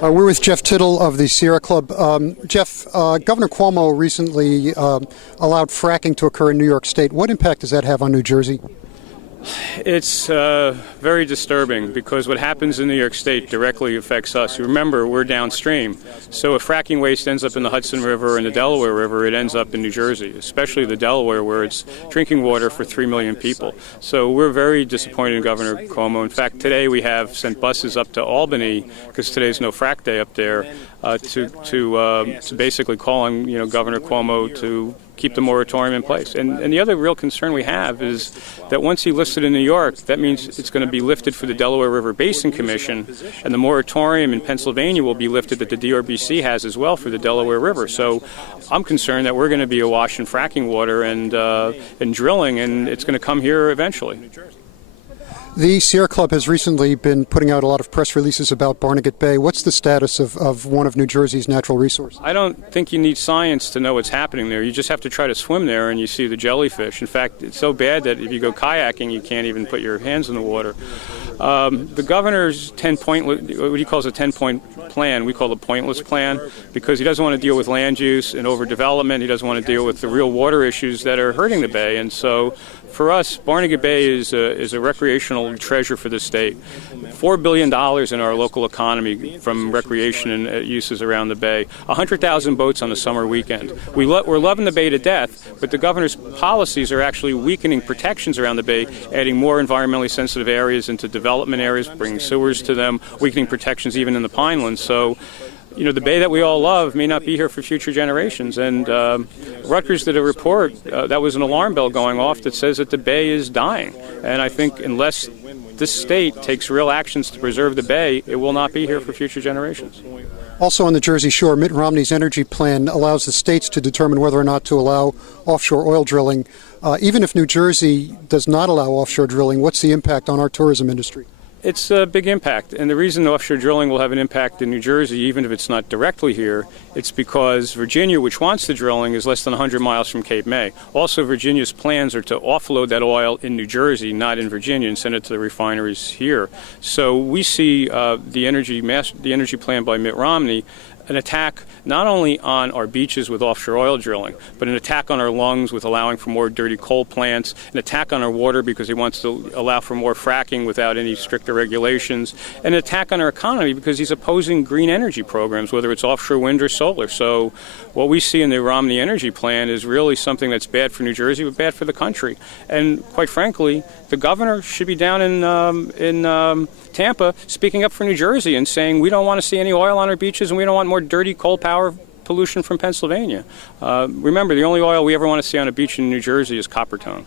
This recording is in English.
We're with Jeff Tittel of the Sierra Club. Jeff, Governor Cuomo recently allowed fracking to occur in New York State. What impact does that have on New Jersey? It's very disturbing because what happens in New York State directly affects us. Remember, we're downstream. So if fracking waste ends up in the Hudson River and the Delaware River, it ends up in New Jersey, especially the Delaware, where it's drinking water for 3 million people. So we're very disappointed in Governor Cuomo. In fact, today we have sent buses up to Albany, because today's no frack day up there, to basically call on Governor Cuomo to keep the moratorium in place. And the other real concern we have is that once he lifts it in New York, that means it's going to be lifted for the Delaware River Basin Commission, and the moratorium in Pennsylvania will be lifted that the DRBC has as well for the Delaware River. So I'm concerned that we're going to be awash in fracking water and drilling, and it's going to come here eventually. The Sierra Club has recently been putting out a lot of press releases about Barnegat Bay. What's the status of one of New Jersey's natural resources? I don't think you need science to know what's happening there. You just have to try to swim there and you see the jellyfish. In fact, it's so bad that if you go kayaking, you can't even put your hands in the water. The governor's 10-point, what he calls a 10-point plan, we call a pointless plan, because he doesn't want to deal with land use and overdevelopment. He doesn't want to deal with the real water issues that are hurting the bay. And so for us, Barnegat Bay is a recreational treasure for the state. $4 billion in our local economy from recreation and uses around the bay. 100,000 boats on a summer weekend. We're loving the bay to death, but the governor's policies are actually weakening protections around the bay, adding more environmentally sensitive areas into development areas, bringing sewers to them, weakening protections even in the pinelands. So, the bay that we all love may not be here for future generations. And Rutgers did a report that was an alarm bell going off that says that the bay is dying. And I think unless this state takes real actions to preserve the bay, it will not be here for future generations. Also on the Jersey Shore, Mitt Romney's energy plan allows the states to determine whether or not to allow offshore oil drilling. Even if New Jersey does not allow offshore drilling, what's the impact on our tourism industry? It's a big impact, and the reason offshore drilling will have an impact in New Jersey, even if it's not directly here, it's because Virginia, which wants the drilling, is less than 100 miles from Cape May. Also, Virginia's plans are to offload that oil in New Jersey, not in Virginia, and send it to the refineries here. So we see the energy plan by Mitt Romney an attack not only on our beaches with offshore oil drilling, but an attack on our lungs with allowing for more dirty coal plants, an attack on our water because he wants to allow for more fracking without any stricter regulations, and an attack on our economy because he's opposing green energy programs, whether it's offshore wind or solar. So what we see in the Romney energy plan is really something that's bad for New Jersey, but bad for the country. And quite frankly, the governor should be down in Tampa speaking up for New Jersey and saying we don't want to see any oil on our beaches and we don't want more dirty coal power pollution from Pennsylvania. Remember, the only oil we ever want to see on a beach in New Jersey is copper tone.